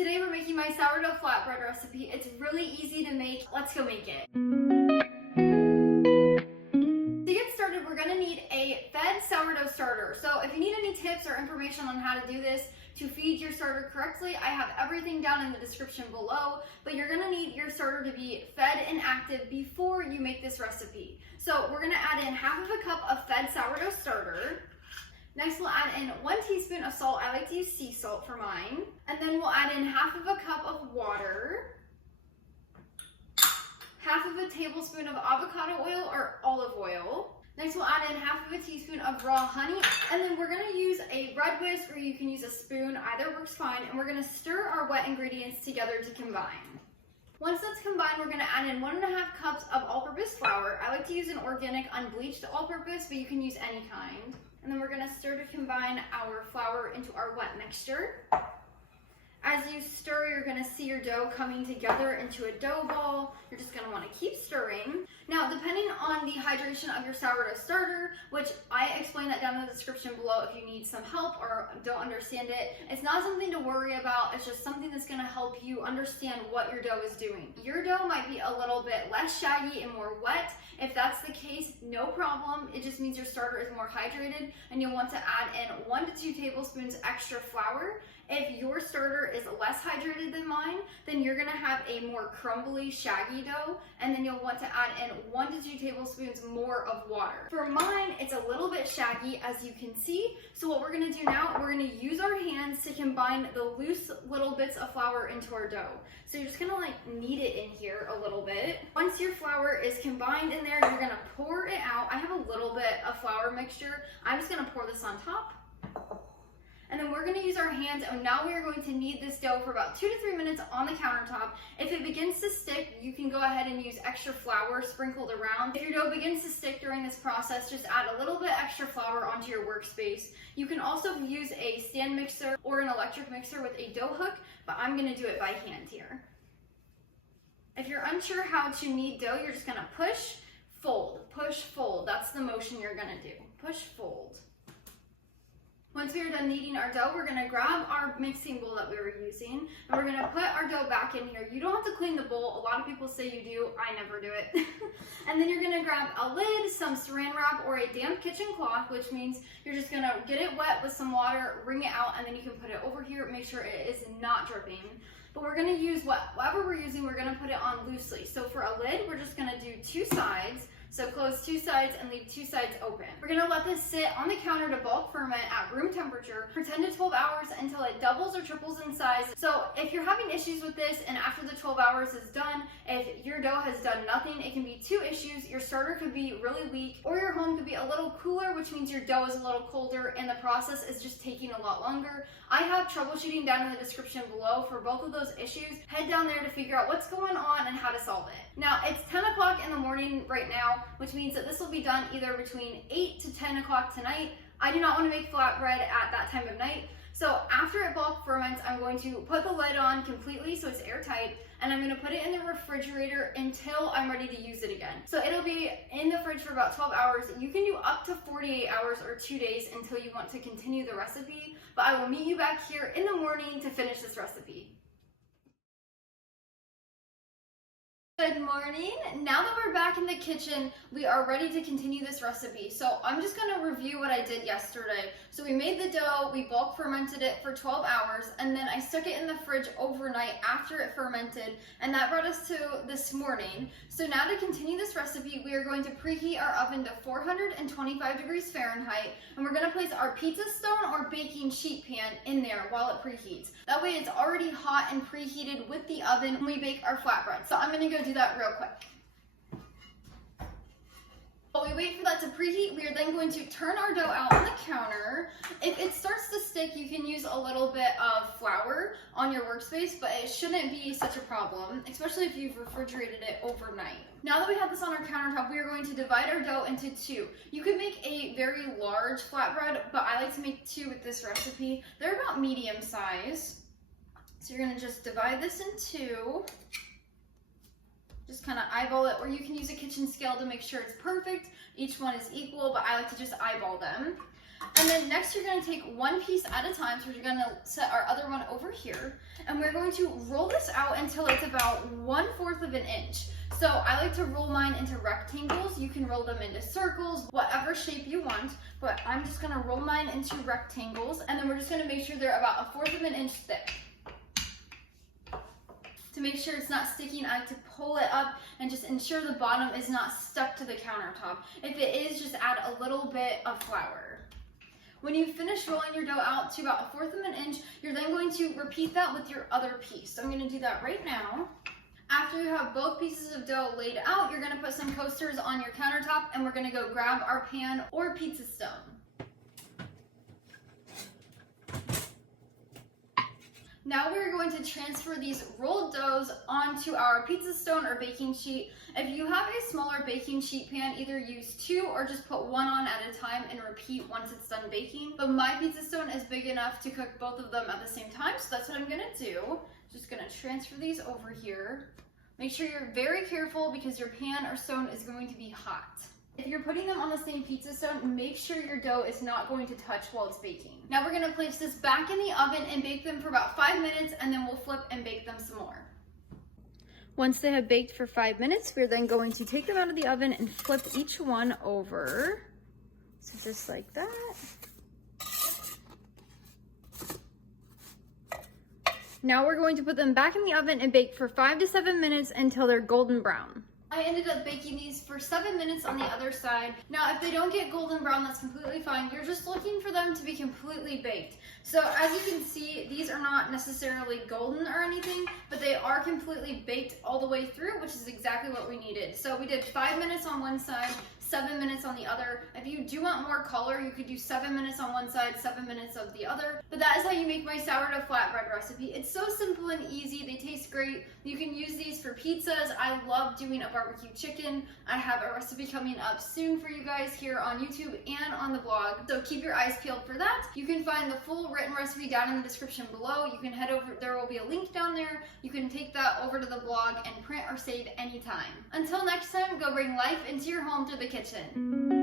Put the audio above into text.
Today we're making my sourdough flatbread recipe. It's really easy to make. Let's go make it. To get started, we're gonna need a fed sourdough starter. So if you need any tips or information on how to do this to feed your starter correctly, I have everything down in the description below, but you're gonna need your starter to be fed and active before you make this recipe. So we're gonna add in half of a cup of fed sourdough starter. Next, we'll add in 1 teaspoon of salt. I like to use sea salt for mine. And then we'll add in half of a cup of water, half of a tablespoon of avocado oil or olive oil. Next, we'll add in half of a teaspoon of raw honey. And then we're gonna use a bread whisk, or you can use a spoon, either works fine. And we're gonna stir our wet ingredients together to combine. Once that's combined, we're gonna add in 1.5 cups of all-purpose flour. I like to use an organic unbleached all-purpose, but you can use any kind. And then we're gonna stir to combine our flour into our wet mixture. As you stir, you're gonna see your dough coming together into a dough ball. You're just gonna wanna keep stirring. Now, depending on the hydration of your sourdough starter, which I explain that down in the description below if you need some help or don't understand it, it's not something to worry about. It's just something that's gonna help you understand what your dough is doing. Your dough might be a little bit less shaggy and more wet. If that's the case, no problem. It just means your starter is more hydrated, and you'll want to add in 1 to 2 tablespoons extra flour. If your starter is less hydrated than mine, then you're gonna have a more crumbly, shaggy dough, and then you'll want to add in 1 to 2 tablespoons more of water. For mine, it's a little bit shaggy, as you can see. So what we're gonna do now, we're gonna use our hands to combine the loose little bits of flour into our dough. So you're just gonna knead it in here a little bit. Once your flour is combined in there, you're gonna pour it out. I have a little bit of flour mixture. I'm just gonna pour this on top. And then we're gonna use our hands, and now we are going to knead this dough for about 2 to 3 minutes on the countertop. If it begins to stick, you can go ahead and use extra flour sprinkled around. If your dough begins to stick during this process, just add a little bit extra flour onto your workspace. You can also use a stand mixer or an electric mixer with a dough hook, but I'm gonna do it by hand here. If you're unsure how to knead dough, you're just gonna push, fold, push, fold. That's the motion you're gonna do. Push, fold. Once we are done kneading our dough, we're gonna grab our mixing bowl that we were using, and we're gonna put our dough back in here. You don't have to clean the bowl. A lot of people say you do. I never do it. And then you're gonna grab a lid, some saran wrap, or a damp kitchen cloth, which means you're just gonna get it wet with some water, wring it out, and then you can put it over here. Make sure it is not dripping. But we're gonna use whatever we're using, we're gonna put it on loosely. So for a lid, we're just gonna do 2 sides. So close 2 sides and leave 2 sides open. We're gonna let this sit on the counter to bulk ferment at room temperature for 10 to 12 hours until it doubles or triples in size. So if you're having issues with this, and after the 12 hours is done, if your dough has done nothing, it can be 2 issues. Your starter could be really weak, or your home could be a little cooler, which means your dough is a little colder and the process is just taking a lot longer. I have troubleshooting down in the description below for both of those issues. Head down there to figure out what's going on and how to solve it. Now, it's 10 o'clock in the morning right now, which means that this will be done either between 8 to 10 o'clock tonight. I do not want to make flatbread at that time of night. So after it bulk ferments, I'm going to put the lid on completely so it's airtight, and I'm going to put it in the refrigerator until I'm ready to use it again. So it'll be in the fridge for about 12 hours. You can do up to 48 hours or 2 days until you want to continue the recipe, but I will meet you back here in the morning to finish this recipe. Good morning. Now that we're back in the kitchen, we are ready to continue this recipe. So I'm just gonna review what I did yesterday. So we made the dough, we bulk fermented it for 12 hours, and then I stuck it in the fridge overnight after it fermented, and that brought us to this morning. So now to continue this recipe, we are going to preheat our oven to 425 degrees Fahrenheit, and we're gonna place our pizza stone or baking sheet pan in there while it preheats. That way it's already hot and preheated with the oven when we bake our flatbread. So I'm gonna go do that real quick. While we wait for that to preheat, we are then going to turn our dough out on the counter. If it starts to stick, you can use a little bit of flour on your workspace, but it shouldn't be such a problem, especially if you've refrigerated it overnight. Now that we have this on our countertop, we are going to divide our dough into 2. You can make a very large flatbread, but I like to make 2 with this recipe. They're about medium size. So you're gonna just divide this in 2. Just kind of eyeball it, or you can use a kitchen scale to make sure it's perfect. Each one is equal, but I like to just eyeball them. And then next you're gonna take one piece at a time, so we're gonna set our other one over here, and we're going to roll this out until it's about 1/4 of an inch. So I like to roll mine into rectangles. You can roll them into circles, whatever shape you want, but I'm just gonna roll mine into rectangles, and then we're just gonna make sure they're about 1/4 of an inch thick. To make sure it's not sticking, I like to pull it up and just ensure the bottom is not stuck to the countertop. If it is, just add a little bit of flour. When you finish rolling your dough out to about 1/4 of an inch, you're then going to repeat that with your other piece. So I'm going to do that right now. After you have both pieces of dough laid out, you're going to put some coasters on your countertop, and we're going to go grab our pan or pizza stone. Now we're going to transfer these rolled doughs onto our pizza stone or baking sheet. If you have a smaller baking sheet pan, either use 2 or just put 1 on at a time and repeat once it's done baking. But my pizza stone is big enough to cook both of them at the same time, so that's what I'm gonna do. Just gonna transfer these over here. Make sure you're very careful because your pan or stone is going to be hot. If you're putting them on the same pizza stone, make sure your dough is not going to touch while it's baking. Now we're gonna place this back in the oven and bake them for about 5 minutes, and then we'll flip and bake them some more. Once they have baked for 5 minutes, we're then going to take them out of the oven and flip each one over. So just like that. Now we're going to put them back in the oven and bake for 5 to 7 minutes until they're golden brown. I ended up baking these for 7 minutes on the other side. Now, if they don't get golden brown, that's completely fine. You're just looking for them to be completely baked. So as you can see, these are not necessarily golden or anything, but they are completely baked all the way through, which is exactly what we needed. So we did 5 minutes on one side, 7 minutes on the other. If you do want more color, you could do 7 minutes on one side, 7 minutes of the other. But that is how you make my sourdough flatbread recipe. It's so simple and easy. They taste great. You can use these for pizzas. I love doing a barbecue chicken. I have a recipe coming up soon for you guys here on YouTube and on the blog. So keep your eyes peeled for that. You can find the full written recipe down in the description below. You can head over, there will be a link down there. You can take that over to the blog and print or save anytime. Until next time, go bring life into your home through the kitchen.